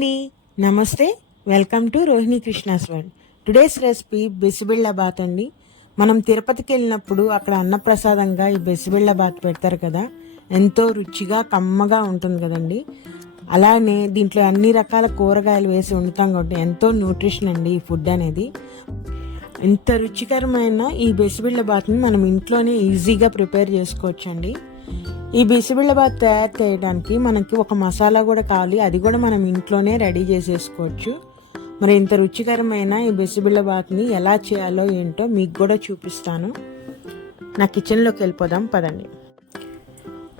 అండి. నమస్తే. Welcome to Rohini Krishna's world today's recipe bisibele bath అండి. మనం తిరుపతికి వెళ్ళినప్పుడు అక్కడ అన్నప్రసాదంగా ఈ బెసిబిళ్ళ బాత్ పెడతారు కదా. ఎంతో రుచిగా కమ్మగా ఉంటుంది కదండి. అలానే దీంట్లో అన్ని రకాల కూరగాయలు వేసి వండుతాం కాబట్టి ఎంతో న్యూట్రిషన్ అండి ఈ ఫుడ్ అనేది. ఇంత రుచికరమైన ఈ బెసిబిళ్ళ బాత్ని మనం ఇంట్లోనే ఈజీగా ప్రిపేర్ చేసుకోవచ్చండి. ఈ బిసిబిళ్ళబాత్ తయారు చేయడానికి మనకి ఒక మసాలా కూడా కావాలి. అది కూడా మనం ఇంట్లోనే రెడీ చేసేసుకోవచ్చు. మరి ఇంత రుచికరమైన ఈ బిసిబిళ్ళబాత్ని ఎలా చేయాలో ఏంటో మీకు కూడా చూపిస్తాను. నా కిచెన్లోకి వెళ్ళిపోదాం పదండి.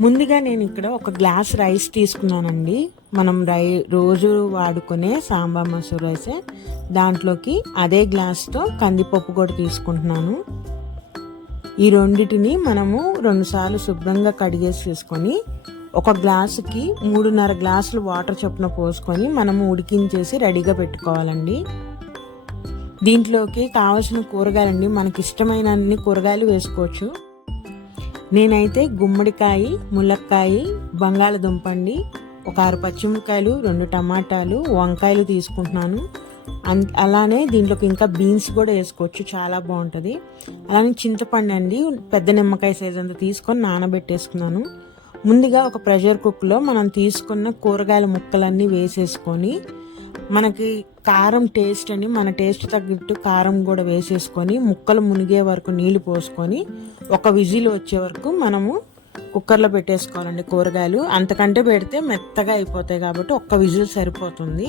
ముందుగా నేను ఇక్కడ ఒక గ్లాస్ రైస్ తీసుకున్నానండి. మనం రై రోజు వాడుకునే సాంబార్ మసూర్ రైసే. దాంట్లోకి అదే గ్లాస్తో కందిపప్పు కూడా తీసుకుంటున్నాను. ఈ రెండిటిని మనము రెండుసార్లు శుభ్రంగా కడిగేసి చేసుకొని ఒక గ్లాసుకి మూడున్నర గ్లాసులు వాటర్ చొప్పున పోసుకొని మనము ఉడికించేసి రెడీగా పెట్టుకోవాలండి. దీంట్లోకి కావాల్సిన కూరగాయలండి. మనకి ఇష్టమైన అన్ని కూరగాయలు వేసుకోవచ్చు. నేనైతే గుమ్మడికాయ ములక్కాయ బంగాళదుంప అండి. ఒక ఆరు పచ్చిమిరకాయలు రెండు టమాటాలు వంకాయలు తీసుకుంటున్నాను. అలానే దీంట్లోకి ఇంకా బీన్స్ కూడా వేసుకోవచ్చు చాలా బాగుంటుంది. అలానే చింతపండు అండి పెద్ద నిమ్మకాయ సైజ్ అంతా తీసుకొని నానబెట్టేసుకున్నాను. ముందుగా ఒక ప్రెషర్ కుక్లో మనం తీసుకున్న కూరగాయల ముక్కలన్నీ వేసేసుకొని మనకి కారం టేస్ట్ అని మన టేస్ట్ తగ్గట్టు కారం కూడా వేసేసుకొని ముక్కలు మునిగే వరకు నీళ్ళు పోసుకొని ఒక విజిల్ వచ్చే వరకు మనము కుక్కర్లో పెట్టేసుకోవాలండి కూరగాయలు. అంతకంటే పెడితే మెత్తగా అయిపోతాయి కాబట్టి ఒక్క విజిల్ సరిపోతుంది.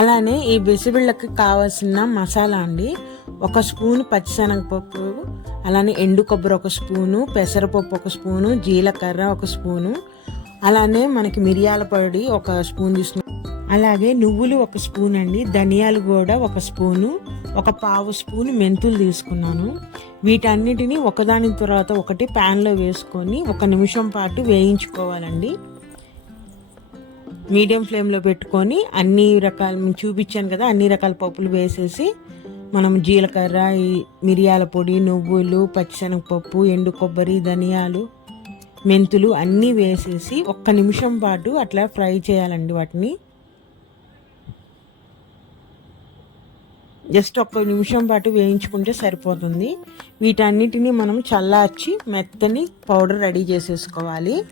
అలానే ఈ బెసిబిళ్ళకి కావాల్సిన మసాలా అండి. ఒక స్పూన్ పచ్చిశనగపప్పు అలానే ఎండు కొబ్బరి ఒక స్పూను పెసరపప్పు ఒక స్పూను జీలకర్ర ఒక స్పూను అలానే మనకి మిరియాల పొడి ఒక స్పూన్ తీసుకున్నాం. అలాగే నువ్వులు ఒక స్పూన్ అండి ధనియాలు కూడా ఒక స్పూను ఒక పావు స్పూన్ మెంతులు తీసుకున్నాను. వీటన్నిటిని ఒకదాని తర్వాత ఒకటి ప్యాన్లో వేసుకొని ఒక నిమిషం పాటు వేయించుకోవాలండి. మీడియం ఫ్లేమ్లో పెట్టుకొని అన్ని రకాల చూపించాను కదా అన్ని రకాల పప్పులు వేసేసి మనం జీలకర్ర మిరియాల పొడి నువ్వులు పచ్చిశనగపప్పు ఎండు కొబ్బరి ధనియాలు మెంతులు అన్నీ వేసేసి ఒక్క నిమిషం పాటు అట్లా ఫ్రై చేయాలండి వాటిని. జస్ట్ ఒక్క నిమిషం పాటు వేయించుకుంటే సరిపోతుంది. వీటన్నిటిని మనం చల్లార్చి మెత్తని పౌడర్ రెడీ చేసేసుకోవాలి.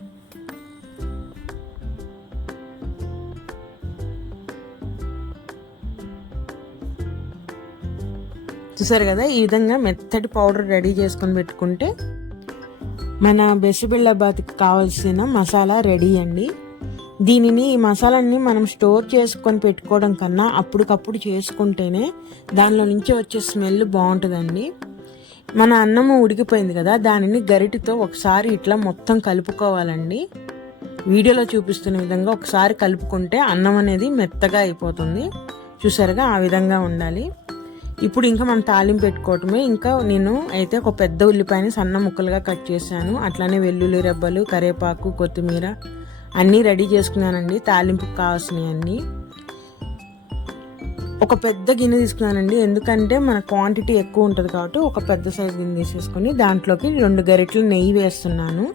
చూసారు కదా? ఈ విధంగా మెత్తటి పౌడర్ రెడీ చేసుకొని పెట్టుకుంటే మన బెసిబిళ్ళబాత్కి కావాల్సిన మసాలా రెడీ అండి. దీనిని ఈ మసాలాన్ని మనం స్టోర్ చేసుకొని పెట్టుకోవడం కన్నా అప్పటికప్పుడు చేసుకుంటేనే దానిలో నుంచి వచ్చే స్మెల్ బాగుంటుందండి. మన అన్నము ఉడికిపోయింది కదా? దానిని గరిటితో ఒకసారి ఇట్లా మొత్తం కలుపుకోవాలండి. వీడియోలో చూపిస్తున్న విధంగా ఒకసారి కలుపుకుంటే అన్నం అనేది మెత్తగా అయిపోతుంది. చూసారుగా? ఆ విధంగా ఉండాలి. ఇప్పుడు ఇంకా మనం తాలింపు పెట్టుకోవటమే. ఇంకా నేను అయితే ఒక పెద్ద ఉల్లిపాయని సన్న ముక్కలుగా కట్ చేశాను. అట్లానే వెల్లుల్లి రెబ్బలు కరేపాకు కొత్తిమీర అన్నీ రెడీ చేసుకున్నానండి. తాలింపుకి కావాల్సినవి అన్నీ. ఒక పెద్ద గిన్నె తీసుకున్నానండి. ఎందుకంటే మన క్వాంటిటీ ఎక్కువ ఉంటుంది కాబట్టి ఒక పెద్ద సైజు గిన్నె తీసేసుకొని దాంట్లోకి రెండు గరిటెలు నెయ్యి వేస్తున్నాను.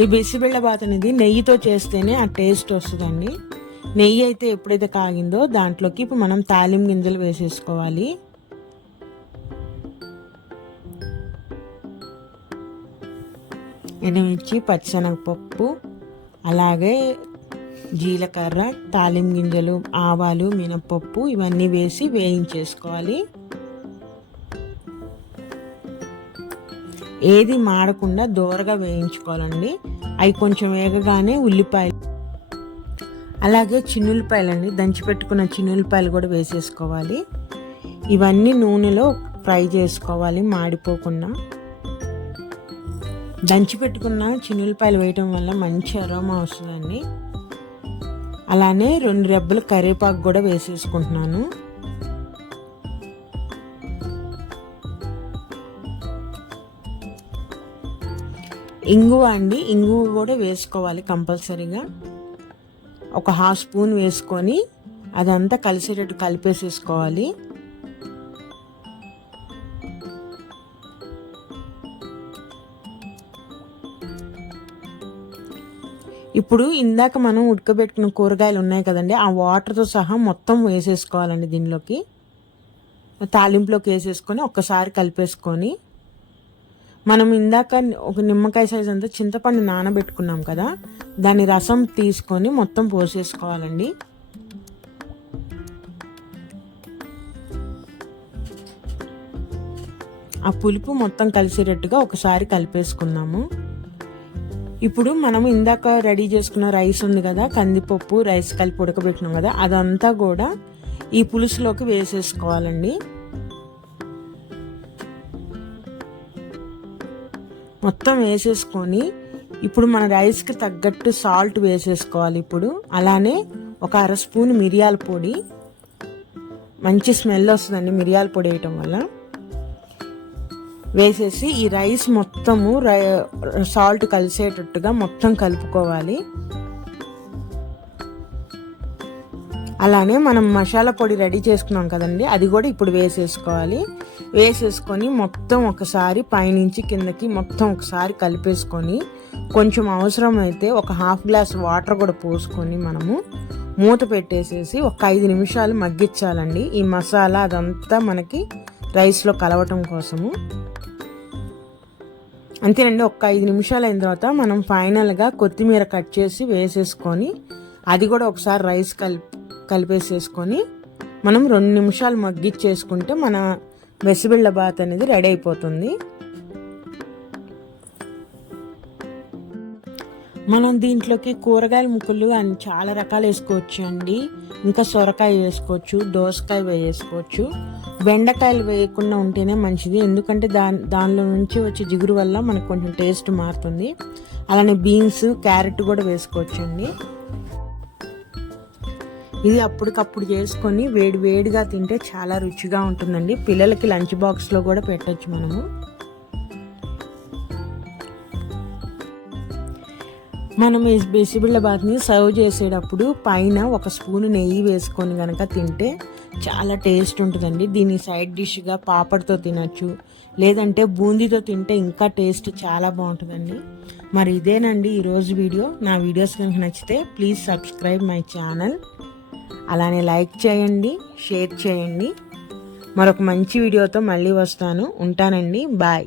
ఈ బిసిబిళ్ళ బాత్ అనేది నెయ్యితో చేస్తేనే ఆ టేస్ట్ వస్తుందండి. నెయ్యి అయితే ఎప్పుడైతే కాగిందో దాంట్లోకి ఇప్పుడు మనం తాలిం గింజలు వేసేసుకోవాలి. ఎండుమిర్చి పచ్చిశనగపప్పు అలాగే జీలకర్ర తాలిం గింజలు ఆవాలు మినపప్పు ఇవన్నీ వేసి వేయించేసుకోవాలి. ఏది మాడకుండా దోరగా వేయించుకోవాలండి. అవి కొంచెం వేగగానే ఉల్లిపాయలు అలాగే చిన్నులపాయలండి. దంచి పెట్టుకున్న చిన్నులపాయలు కూడా వేసేసుకోవాలి. ఇవన్నీ నూనెలో ఫ్రై చేసుకోవాలి మాడిపోకుండా. దంచి పెట్టుకున్న చిన్నులపాయలు వేయటం వల్ల మంచి అరోమా వస్తుందండి. అలానే రెండు రెబ్బలు కరివేపాకు కూడా వేసేసుకుంటున్నాను. ఇంగువ అండి. ఇంగువ కూడా వేసుకోవాలి కంపల్సరీగా. ఒక హాఫ్ స్పూన్ వేసుకొని అదంతా కలిసేటట్టు కలిపేసేసుకోవాలి. ఇప్పుడు ఇందాక మనం ఉడకబెట్టిన కూరగాయలు ఉన్నాయి కదండి ఆ వాటర్తో సహా మొత్తం వేసేసుకోవాలండి దీనిలోకి. తాలింపులోకి వేసేసుకొని ఒక్కసారి కలిపేసుకొని మనం ఇందాక ఒక నిమ్మకాయ సైజ్ అంతా చింతపండు నానబెట్టుకున్నాం కదా దాని రసం తీసుకొని మొత్తం పోసేసుకోవాలండి. ఆ పులుపు మొత్తం కలిసేటట్టుగా ఒకసారి కలిపేసుకుందాము. ఇప్పుడు మనం ఇందాక రెడీ చేసుకున్న రైస్ ఉంది కదా కందిపప్పు రైస్ కలిపి ఉడకబెట్టినాం కదా అదంతా కూడా ఈ పులుసులోకి వేసేసుకోవాలండి. మొత్తం వేసేసుకొని ఇప్పుడు మన రైస్కి తగ్గట్టు సాల్ట్ వేసేసుకోవాలి ఇప్పుడు. అలానే ఒక అర స్పూన్ మిరియాల పొడి. మంచి స్మెల్ వస్తుందండి మిరియాల పొడి వేయటం వల్ల. వేసేసి ఈ రైస్ మొత్తము రై సాల్ట్ కలిసేటట్టుగా మొత్తం కలుపుకోవాలి. అలానే మనం మసాలా పొడి రెడీ చేసుకున్నాం కదండి అది కూడా ఇప్పుడు వేసేసుకోవాలి. వేసేసుకొని మొత్తం ఒకసారి పైనుంచి కిందకి మొత్తం ఒకసారి కలిపేసుకొని కొంచెం అవసరమైతే ఒక హాఫ్ గ్లాస్ వాటర్ కూడా పోసుకొని మనము మూత పెట్టేసేసి ఒక ఐదు నిమిషాలు మగ్గించాలండి. ఈ మసాలా అదంతా మనకి రైస్లో కలవటం కోసము. అంతేనండి ఒక ఐదు నిమిషాలు అయిన తర్వాత మనం ఫైనల్గా కొత్తిమీర కట్ చేసి వేసేసుకొని అది కూడా ఒకసారి రైస్ కలిపి కలిపేసేసుకొని మనం రెండు నిమిషాలు మగ్గిచ్చేసుకుంటే మన వెసిబిళ్ళ బాత్ అనేది రెడీ అయిపోతుంది. మనం దీంట్లోకి కూరగాయల ముక్కలు అని చాలా రకాలు వేసుకోవచ్చు అండి. ఇంకా సొరకాయ వేసుకోవచ్చు దోసకాయ వేసుకోవచ్చు. బెండకాయలు వేయకుండా ఉంటేనే మంచిది. ఎందుకంటే దాని దానిలో నుంచి వచ్చే జిగురు వల్ల మనకు కొంచెం టేస్ట్ మారుతుంది. అలానే బీన్స్ క్యారెట్ కూడా వేసుకోవచ్చు అండి. ఇది అప్పటికప్పుడు చేసుకొని వేడి వేడిగా తింటే చాలా రుచిగా ఉంటుందండి. పిల్లలకి లంచ్ బాక్స్లో కూడా పెట్టచ్చు మనము. మనం ఈ బిసిబిళ్ళబాత్ని సర్వ్ చేసేటప్పుడు పైన ఒక స్పూన్ నెయ్యి వేసుకొని కనుక తింటే చాలా టేస్ట్ ఉంటుందండి. దీన్ని సైడ్ డిష్గా పాపడ్తో తినచ్చు. లేదంటే బూందీతో తింటే ఇంకా టేస్ట్ చాలా బాగుంటుందండి. మరి ఇదేనండి ఈరోజు వీడియో. నా వీడియోస్ కనుక నచ్చితే ప్లీజ్ సబ్స్క్రైబ్ మై ఛానల్. అలానే లైక్ చేయండి షేర్ చేయండి. మరొక మంచి వీడియోతో మళ్ళీ వస్తాను. ఉంటానండి. బాయ్.